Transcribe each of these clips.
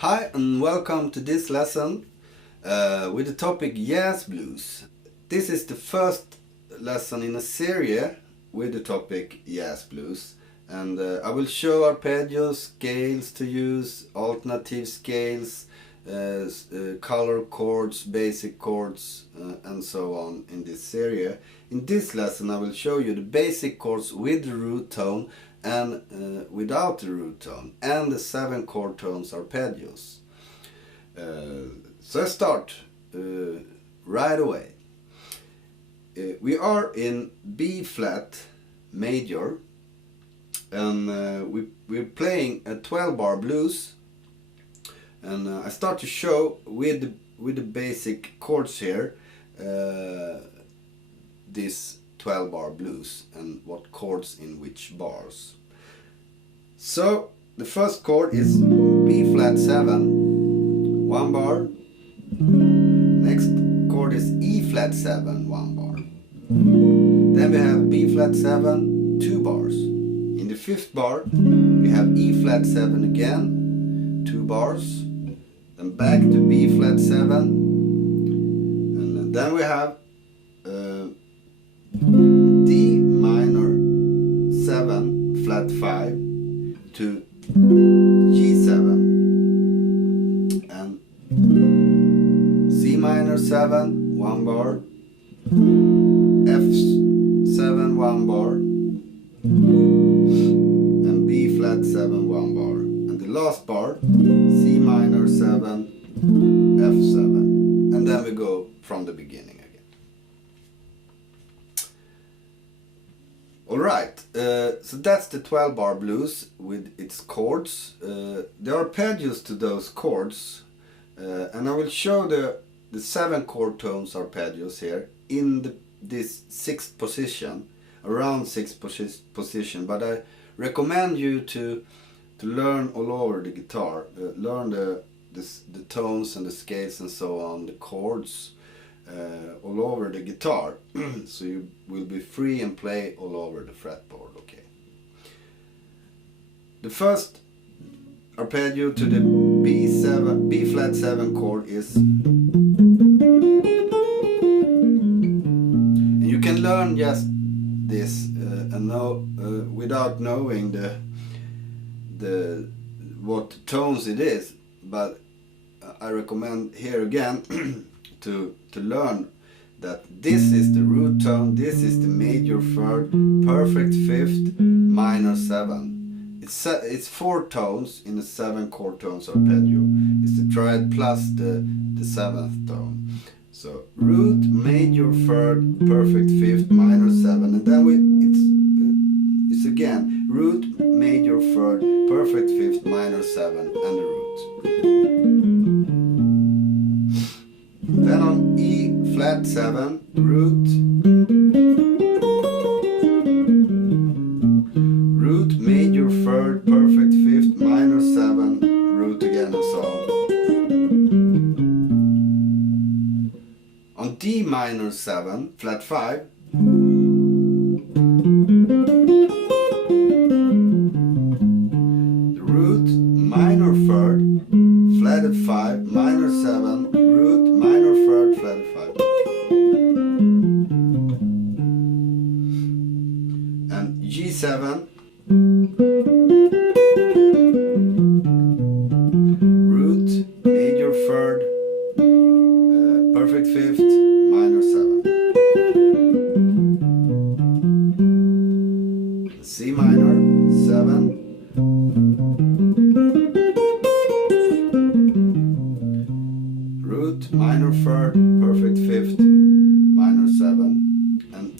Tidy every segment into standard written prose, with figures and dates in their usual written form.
Hi and welcome to this lesson with the topic Jazz Blues. This is the first lesson in a series with the topic Jazz Blues, and I will show arpeggios, scales to use, alternative scales, color chords, basic chords and so on in this series. In this lesson I will show you the basic chords with the root tone and without the root tone, and the 7 chord tones arpeggios. So I start right away. We are in B flat major, and we're playing a 12-bar blues, and I start to show with the basic chords here this 12-bar blues and what chords in which bars. So the first chord is B flat 7, 1 bar. Next chord is E flat 7, 1 bar. Then we have B flat 7, 2 bars. In the 5th bar we have E flat 7 again, 2 bars. Then back to B flat 7, and then we have D minor 7 flat 5 to G7, and C minor 7, 1 bar, F7, 1 bar, and B flat 7, 1 bar, and the last bar C minor 7, F7, and then we go from the beginning again. Alright, so that's the 12-bar blues with its chords. There are arpeggios to those chords, and I will show the 7 chord tones arpeggios here in this 6th position, around 6th position, but I recommend you to learn all over the guitar, learn the tones and the scales and so on, the chords all over the guitar, so you will be free and play all over the fretboard. Okay. The first arpeggio to the B flat 7 chord is, and you can learn just this and know without knowing the what tones it is, but I recommend here again to learn that this is the root tone, this is the major 3rd, perfect 5th, minor 7. It's 4 tones in the 7 chord tones arpeggio. It's the triad plus the 7th tone. So root, major 3rd, perfect 5th, minor 7, and then it's again root, major 3rd, perfect 5th, minor 7, and the root. Then on E flat 7, root, major 3rd, perfect 5th, minor 7, root again, and so on. On D minor 7, flat 5, the root, minor 3rd, flatted 5, minor 7, root, minor 3rd, flatted 5. And G7, root, major 3rd, perfect 5th, minor 7. C minor 7, root, minor 3rd, perfect 5th, minor 7, and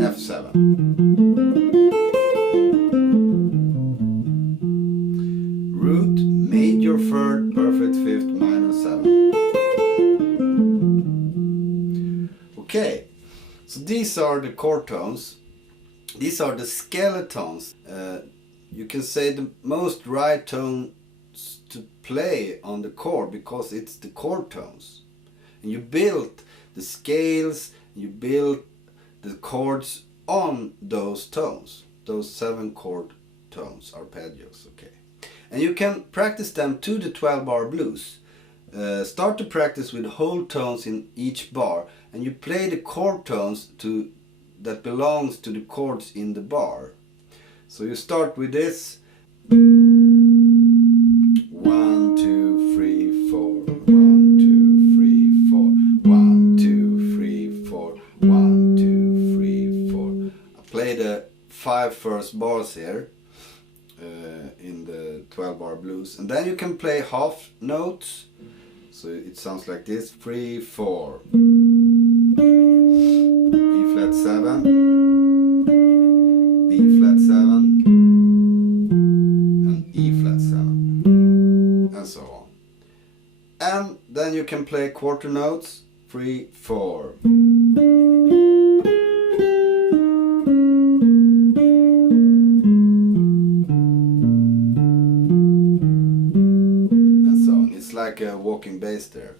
F7. Root, major 3rd, perfect 5th, minor 7. Okay, so these are the chord tones. These are the skeletons. You can say the most right tone to play on the chord, because it's the chord tones, and you build the scales, you build the chords on those tones, those 7 chord tones, arpeggios. Okay, And you can practice them to the 12-bar blues. Start to practice with whole tones in each bar, and you play the chord tones that belongs to the chords in the bar. So you start with this. 1, 2, 3, 4. 1, 2, 3, 4. 1, 2, 3, 4. 1, 2, 3, 4. I play the 5 first bars here in the 12-bar blues, and then you can play half notes. So it sounds like this: 3, 4, E flat 7, B flat 7, and E flat 7, and so on. And then you can play quarter notes: 3, 4. Like a walking bass there.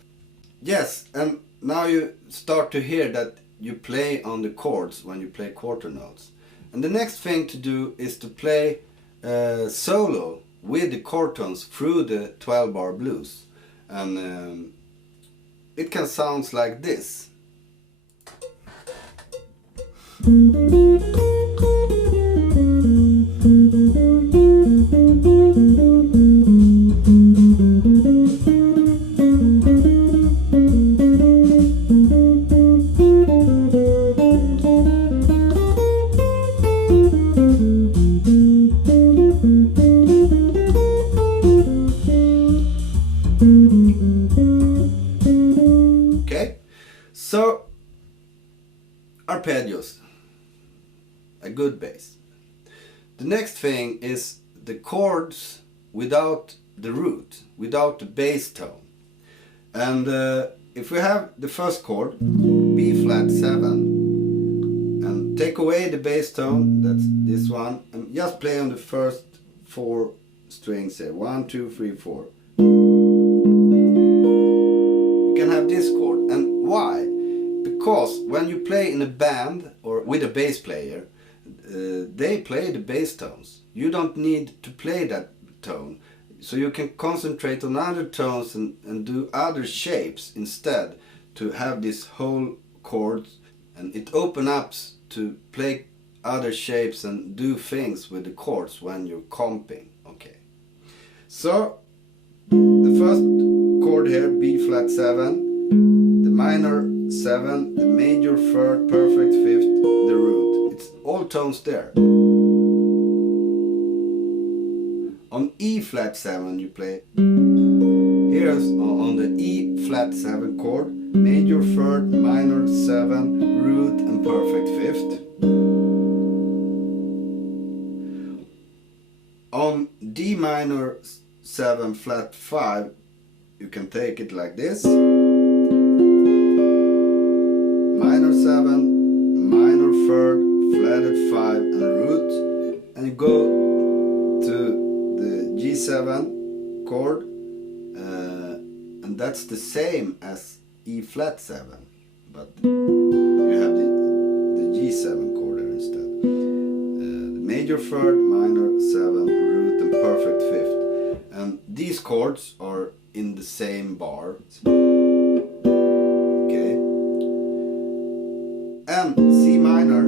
Yes, and now you start to hear that you play on the chords when you play quarter notes. And the next thing to do is to play solo with the chord tones through the 12-bar blues. And it can sound like this. So, arpeggios, a good bass. The next thing is the chords without the root, without the bass tone. And if we have the first chord, B flat 7, and take away the bass tone, that's this one, and just play on the first 4 strings here, 1, 2, 3, 4. You can have this chord. And why? Because when you play in a band or with a bass player, they play the bass tones. You don't need to play that tone. So you can concentrate on other tones and do other shapes instead to have this whole chord. And it opens up to play other shapes and do things with the chords when you're comping. Okay. So the first chord here, B flat 7, the minor 7, the major 3rd, perfect 5th, the root. It's all tones there. On E flat 7 you play. Here's on the E flat 7 chord, major 3rd, minor 7, root and perfect 5th. On D minor 7 flat 5 you can take it like this. Minor 7, minor 3rd, flatted 5 and root, and you go to the G7 chord, and that's the same as E flat 7, but you have the G7 chord there instead. The major 3rd, minor 7, root and perfect 5th, and these chords are in the same bar. And C minor,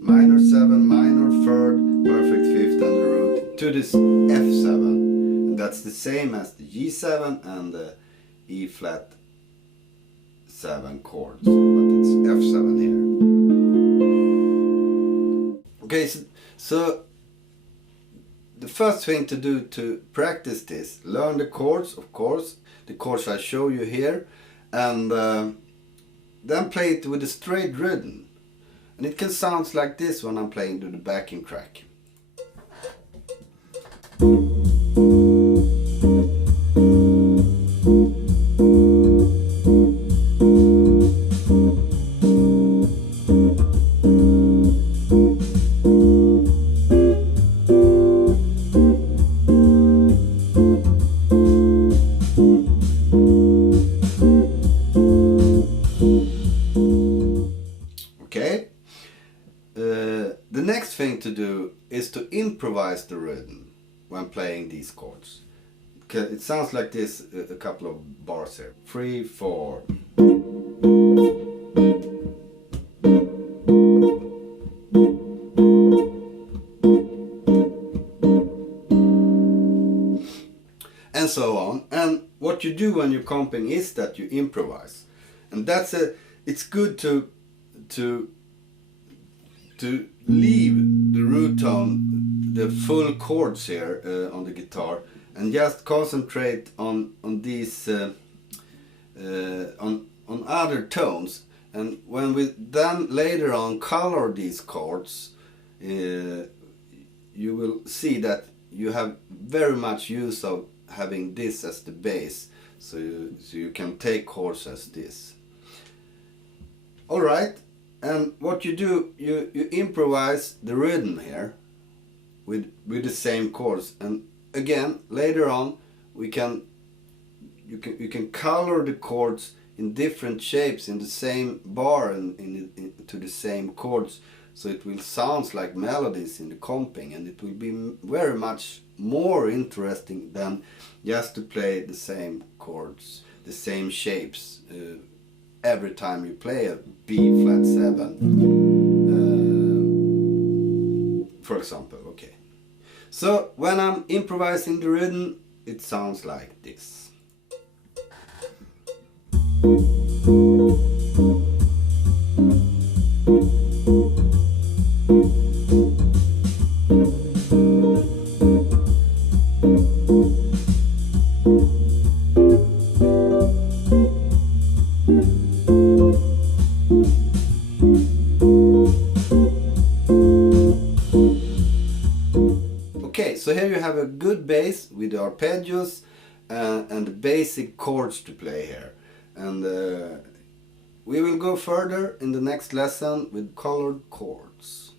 minor 7, minor 3rd, perfect 5th and the root to this F7. And that's the same as the G7 and the E flat 7 chords, but it's F7 here. Okay, so the first thing to do to practice this, learn the chords, of course, the chords I show you here, and then play it with a straight rhythm. And it can sound like this when I'm playing to the backing track. The next thing to do is to improvise the rhythm. when playing these chords. It sounds like this a couple of bars here. 3, 4. And so on. And what you do when you're comping is that you improvise. And it's good to leave the root tone, the full chords here on the guitar, and just concentrate on these on other tones. And when we then later on color these chords, you will see that you have very much use of having this as the bass, so you can take chords as this. All right. And what you do, you improvise the rhythm here with the same chords, and again later on you can color the chords in different shapes in the same bar and to the same chords, so it will sound like melodies in the comping, and it will be very much more interesting than just to play the same chords, the same shapes every time you play a B flat 7, for example. Okay, so when I'm improvising the rhythm, it sounds like this. Okay, so here you have a good bass with the arpeggios and the basic chords to play here. And we will go further in the next lesson with colored chords.